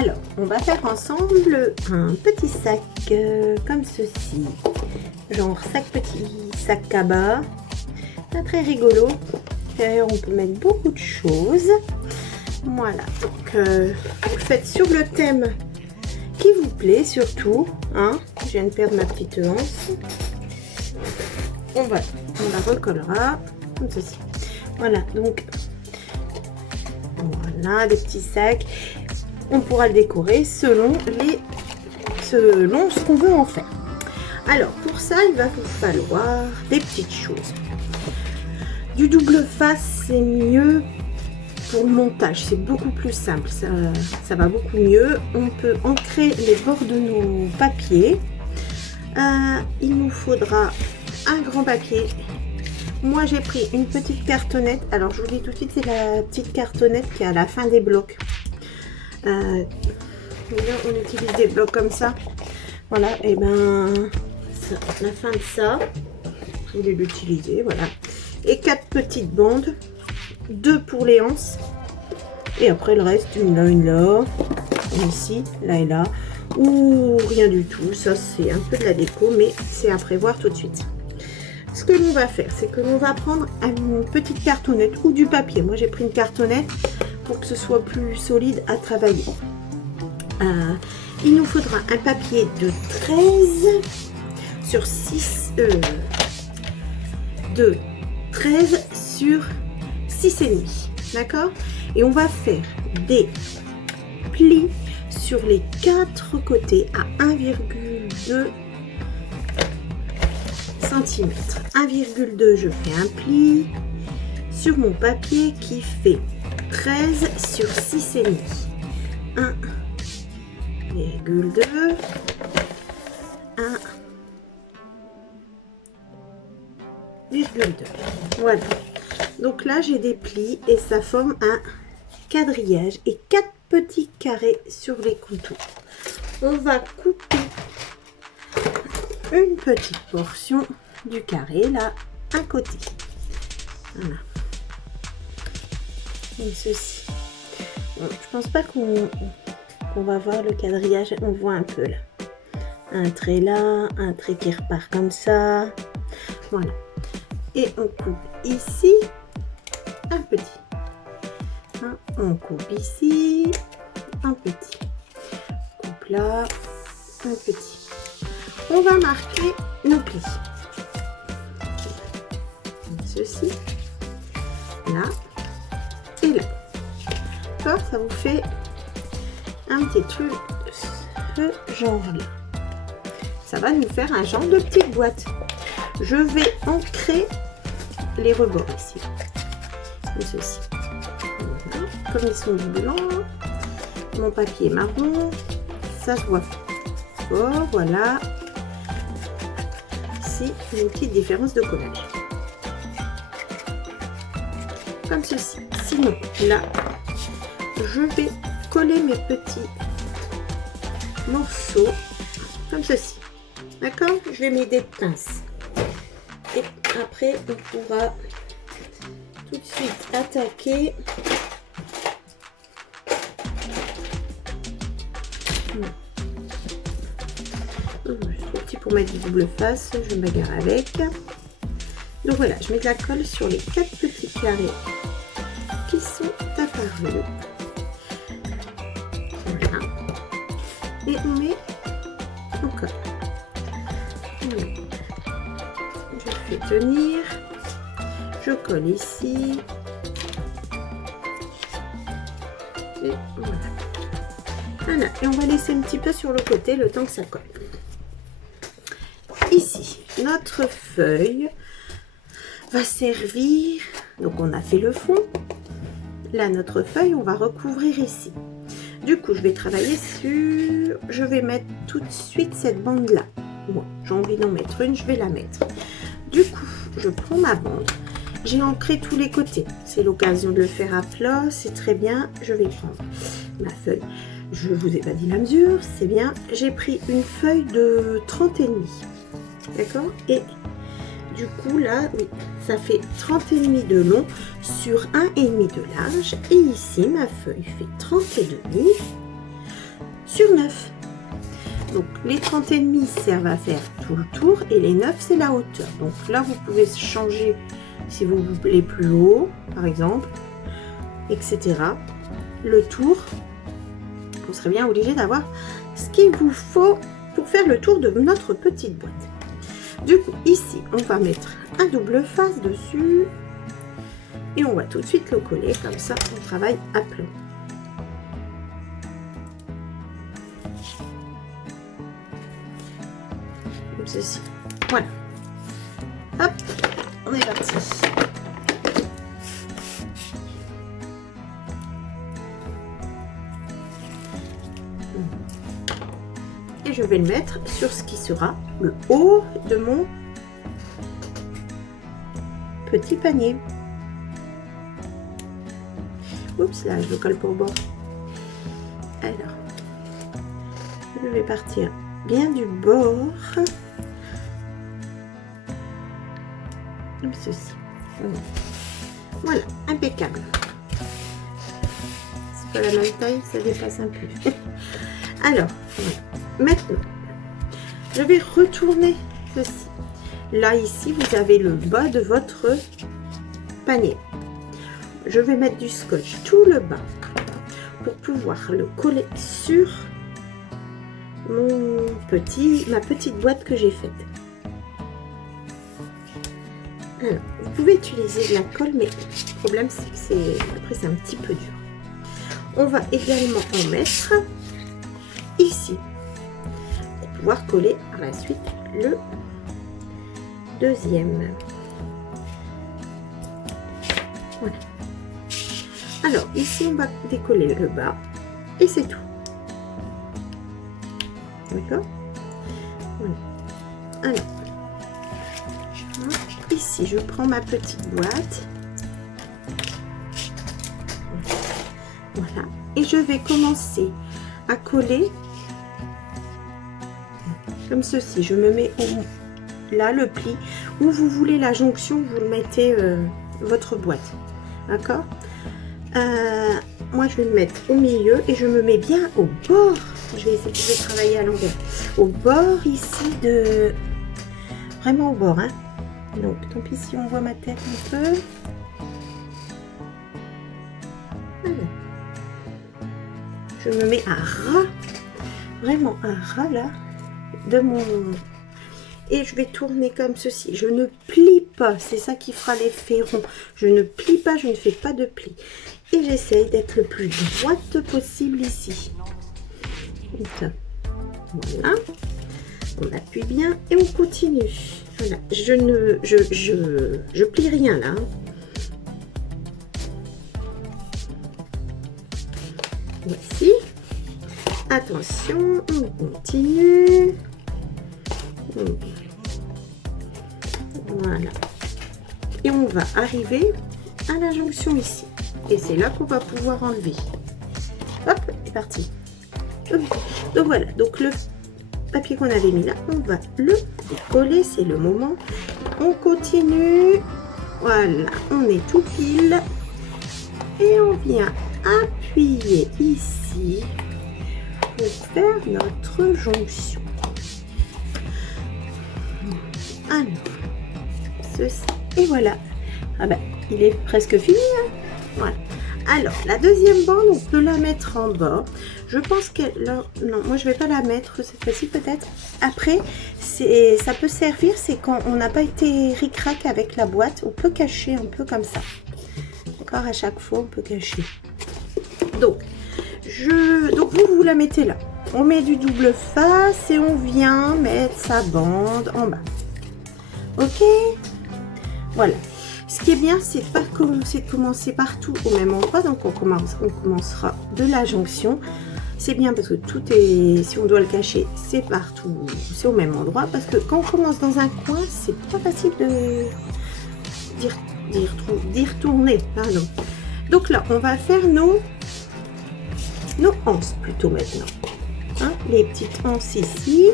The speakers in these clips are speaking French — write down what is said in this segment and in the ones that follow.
Alors, on va faire ensemble un petit sac comme ceci. Genre petit sac cabas. Pas très rigolo. Derrière, on peut mettre beaucoup de choses. Voilà, donc vous le faites sur le thème qui vous plaît surtout. Hein. Je viens de perdre ma petite anse. On la recollera comme ceci. Voilà, donc voilà des petits sacs. On pourra le décorer selon ce qu'on veut en faire. Alors pour ça, il va vous falloir des petites choses. Du double face, c'est mieux pour le montage, c'est beaucoup plus simple, ça va beaucoup mieux. On peut ancrer les bords de nos papiers. Il nous faudra un grand papier. Moi j'ai pris une petite cartonnette. Alors je vous dis tout de suite, c'est la petite cartonnette qui est à la fin des blocs. On utilise des blocs comme ça. Voilà, et ben la fin de ça, je voulais l'utiliser, voilà. Et 4 petites bandes, 2 pour les anses. Et après le reste, une là, ici, là et là. Ou rien du tout, ça c'est un peu de la déco, mais c'est à prévoir tout de suite. Ce que l'on va faire, c'est que l'on va prendre une petite cartonnette ou du papier. Moi j'ai pris une cartonnette pour que ce soit plus solide à travailler. Il nous faudra un papier de 13 sur 6 de 13 sur 6,5, d'accord? Et on va faire des plis sur les 4 côtés à 1,2 cm. 1,2, je fais un pli sur mon papier qui fait 13 sur 6,5. 1,2, 1,2. Voilà. Donc là, j'ai des plis et ça forme un quadrillage et 4 petits carrés sur les contours. On va couper une petite portion du carré là à côté. Voilà. Comme ceci. Bon, je pense pas qu'on va voir le quadrillage. On voit un peu là. Un trait là, un trait qui repart comme ça. Voilà. Et on coupe ici un petit. On coupe ici un petit. Coupe là un petit. On va marquer nos plis. Ceci, là et là. D'accord, ça vous fait un petit truc de ce genre là. Ça va nous faire un genre de petite boîte. Je vais ancrer les rebords ici, comme ceci. Voilà. Comme ils sont blancs, mon papier est marron, ça se voit fort. Voilà. Ici, une petite différence de collage. Comme ceci. Sinon, là, je vais coller mes petits morceaux comme ceci. D'accord? Je vais mettre des pinces. Et après, on pourra tout de suite attaquer. Je suis trop petit pour mettre du double face, je me bagarre avec. Donc voilà, je mets de la colle sur les 4 petits carrés qui sont apparus. Voilà. Et on met encore. Voilà. Je fais tenir. Je colle ici. Et voilà. Voilà. Et on va laisser un petit peu sur le côté le temps que ça colle. Ici, notre feuille va servir. Donc on a fait le fond. Là, notre feuille, on va recouvrir ici. Du coup, je vais travailler sur... Je vais mettre tout de suite cette bande-là. Moi, j'ai envie d'en mettre une, je vais la mettre. Du coup, je prends ma bande. J'ai ancré tous les côtés. C'est l'occasion de le faire à plat. C'est très bien. Je vais prendre ma feuille. Je vous ai pas dit la mesure. C'est bien. J'ai pris une feuille de 30,5. D'accord? Et du coup, là, oui, ça fait 30,5 de long sur 1,5 de large. Et ici, ma feuille fait 30,5 sur 9. Donc les 30,5 ça va faire tout le tour et les 9 c'est la hauteur. Donc là vous pouvez changer si vous voulez plus haut par exemple, etc. Le tour, vous serez bien obligé d'avoir ce qu'il vous faut pour faire le tour de notre petite boîte. Du coup ici on va mettre un double face dessus et on va tout de suite le coller, comme ça on travaille à plat. Comme ceci. Voilà. Hop, on est parti. Et je vais le mettre sur ce qui sera le haut de mon petit panier. Oups, là, je le colle pour le bord. Alors, je vais partir bien du bord. Comme ceci. Voilà, impeccable. C'est pas la même taille, ça dépasse un peu. Alors, voilà. Maintenant, je vais retourner ceci. Là, ici, vous avez le bas de votre panier. Je vais mettre du scotch tout le bas pour pouvoir le coller sur ma petite boîte que j'ai faite. Alors, vous pouvez utiliser de la colle, mais le problème c'est que après c'est un petit peu dur. On va également en mettre ici pour pouvoir coller à la suite le deuxième. Voilà. Alors ici on va décoller le bas et c'est tout. D'accord. Voilà. Alors ici je prends ma petite boîte. Voilà. Et je vais commencer à coller comme ceci. Je me mets là le pli où vous voulez la jonction, vous le mettez votre boîte. D'accord. Moi je vais le mettre au milieu et je me mets bien au bord. Je vais essayer de travailler à l'envers. Au bord ici de... Vraiment au bord. Hein. Donc tant pis si on voit ma tête un peu. Voilà. Je me mets à ras. Vraiment à ras là. De mon... Et je vais tourner comme ceci. Je ne plie pas. C'est ça qui fera l'effet rond. Je ne plie pas. Je ne fais pas de pli. Et j'essaye d'être le plus droite possible ici. Voilà. On appuie bien et on continue. Voilà. Je plie rien là. Voici. Attention, on continue. Voilà. Et on va arriver à la jonction ici. Et c'est là qu'on va pouvoir enlever. Hop, c'est parti. Donc voilà, donc le papier qu'on avait mis là, on va le coller, c'est le moment. On continue. Voilà, on est tout pile. Et on vient appuyer ici pour faire notre jonction. Alors, ceci. Et voilà. Ah ben, il est presque fini. Hein. Voilà. Alors, la deuxième bande, on peut la mettre en bas. Je pense qu'elle... Non, moi, je vais pas la mettre cette fois-ci, peut-être. Après, ça peut servir, c'est quand on n'a pas été ric-rac avec la boîte. On peut cacher un peu comme ça. D'accord, à chaque fois, on peut cacher. Donc vous la mettez là. On met du double face et on vient mettre sa bande en bas. Ok. Voilà. Ce qui est bien, c'est de commencer partout au même endroit. Donc on commencera de la jonction. C'est bien parce que tout est, si on doit le cacher, c'est partout, c'est au même endroit. Parce que quand on commence dans un coin, c'est pas facile d'y retourner. Pardon. Donc là, on va faire nos anses plutôt maintenant. Hein, les petites anses ici.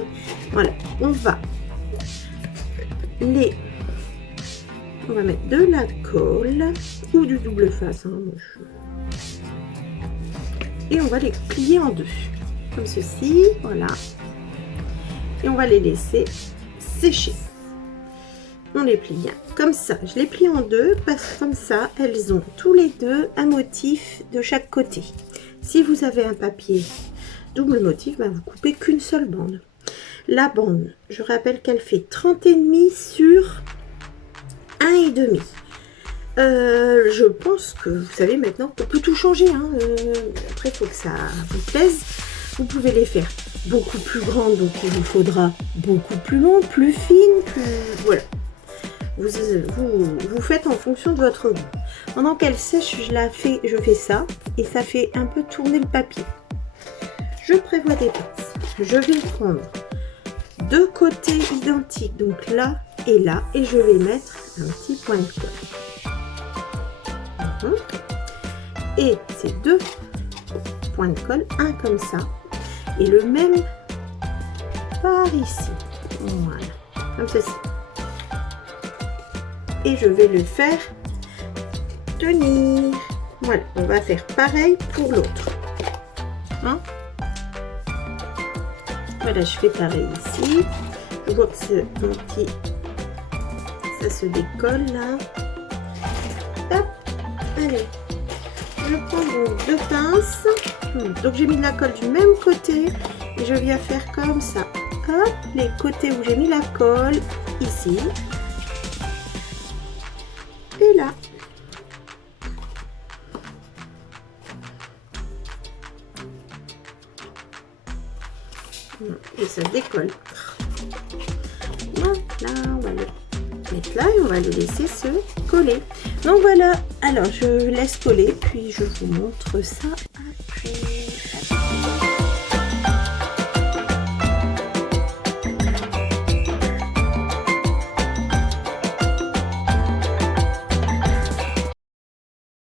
Voilà, on va mettre de la colle ou du double face. Hein, et on va les plier en deux. comme ceci, voilà. Et on va les laisser sécher. On les plie bien, comme ça. Je les plie en deux parce que comme ça, elles ont tous les deux un motif de chaque côté. Si vous avez un papier double motif, ben vous coupez qu'une seule bande. La bande, je rappelle qu'elle fait 30,5 sur 1,5. Je pense que vous savez maintenant qu'on peut tout changer. Hein. Après, il faut que ça vous plaise. Vous pouvez les faire beaucoup plus grandes, donc il vous faudra beaucoup plus long, plus fine, plus... Voilà. Vous faites en fonction de votre goût. Pendant qu'elle sèche, je fais ça et ça fait un peu tourner le papier. Je prévois des pinces. Je vais prendre deux côtés identiques, donc là, et je vais mettre un petit point de colle. Et ces deux points de colle, un comme ça, et le même par ici. Voilà, comme ceci. Et je vais le faire tenir. Voilà, on va faire pareil pour l'autre. Hein? Voilà, je fais pareil ici. Je vois que ça se décolle là. Hop, allez. Je prends donc deux pinces. Donc j'ai mis de la colle du même côté et je viens faire comme ça. Hop, les côtés où j'ai mis la colle ici. Et là. Et ça décolle. Voilà, on va le mettre là et on va le laisser se coller. Donc voilà, alors je laisse coller puis je vous montre ça après.